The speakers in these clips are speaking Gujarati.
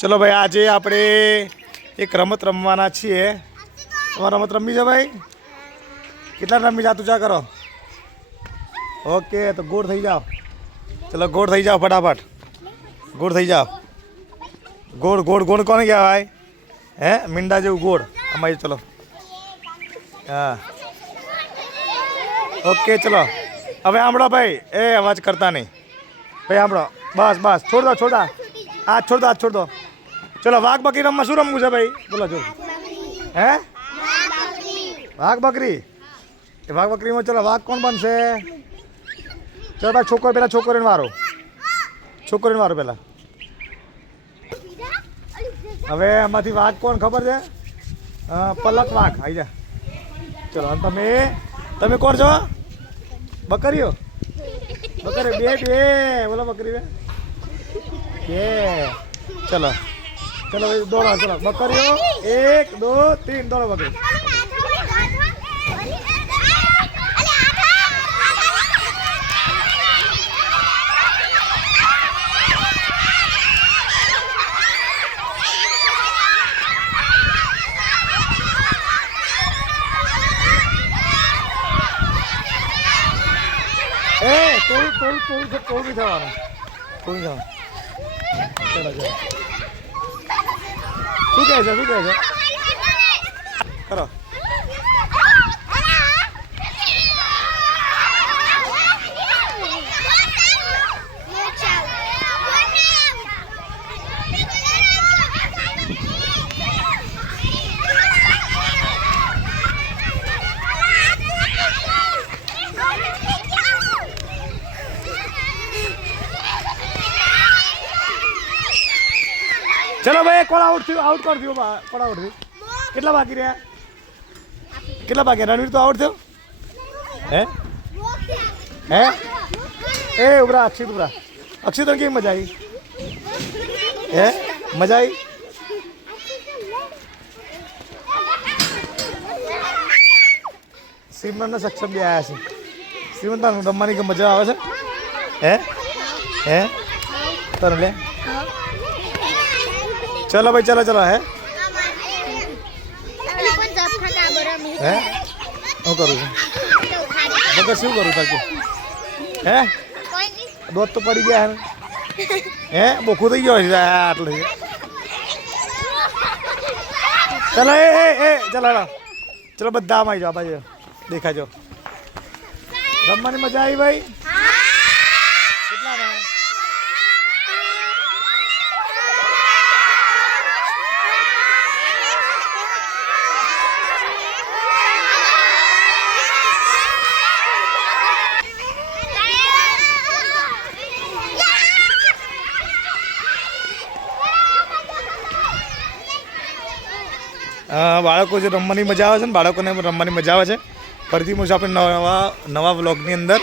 ચલો ભાઈ, આજે આપણે એક રમત રમવાના છીએ. તમારે રમત રમવી છે ભાઈ? કેટલા રમી જાતું ચા કરો? ઓકે, તો ગોળ થઈ જાઓ. ચલો ગોળ થઈ જાઓ ફટાફટ. ગોળ થઈ જાઓ. ગોળ ગોળ ગોળ કોને કહેવાય? હે, મીંડા જેવું ગોળ. અમારી ચલો. હા, ઓકે ચલો. હવે સાંભળો ભાઈ, એ અવાજ કરતા નહીં ભાઈ. સાંભળો, બસ બસ, છોડ દો છોડ દો. હાથ છોડ દો, હાથ છોડ દો. ચલો, વાઘ બકરી રમવા શું રમવું છે ભાઈ? બોલો જો. હે, વાઘ બકરી. એ વાઘ બકરીમાં ચલો વાઘ કોણ બનશે? ચલો ભાઈ, છોકરો પેલા છોકરીને વારો. છોકરીને વારો પેલા. હવે આમાંથી વાઘ કોણ ખબર છે? પલક વાઘ. આવી જા. ચલો, તમે તમે કોણ છો? બકરીઓ. બકરી બે બે બોલો, બકરી બે. ચલો ચલો દોડો. ચલો બકરીઓ, 1 2 3 દોડો બકરી. તોડ બી થવાનું. ચલો ચલો. શું કહે છે? શું કહે છે? કરો. ચલો ભાઈ, કોણ આઉટ થયું? આઉટ કોણ થયું? કોણ આઉટ થયું? કેટલા બાકી રહ્યા? કેટલા બાકી? રણવીર તો આઉટ થયો. હે હે એ ઉભરા. અક્ષિત ઉભરા. અક્ષિત તો કેવી મજા આવી? હે, મજા આવી? સિમરન સક્ષમ બી આવ્યા છે. સિમરન તારું રમવાની કે મજા આવે છે? હે હે તને લે. ચલો ભાઈ, ચલો ચલો. હે હે હું કરું છું બગર શું કરું તારું? હે, દોધ તો પડી ગયા. હે, બોખું થઈ ગયો છે આટલું. ચલો એ ચલો ચલો, બધા આમ આવી જાઓ. બાજુ દેખાજો. રમવાની મજા આવી ભાઈ? કેટલા? બાળકો જે રમવાની મજા આવે છે ને, બાળકોને રમવાની મજા આવે છે. ફરીથી મળશું આપણે નવા વ્લોગની અંદર.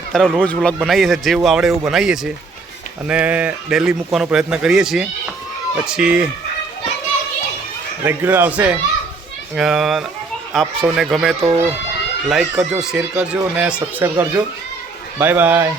અત્યારે રોજ વ્લોગ બનાવીએ છીએ, જેવું આવડે એવું બનાવીએ છીએ અને ડેલી મૂકવાનો પ્રયત્ન કરીએ છીએ. પછી રેગ્યુલર આવશે. આપ સૌને ગમે તો લાઈક કરજો, શેર કરજો અને સબસ્ક્રાઈબ કરજો. Bye bye.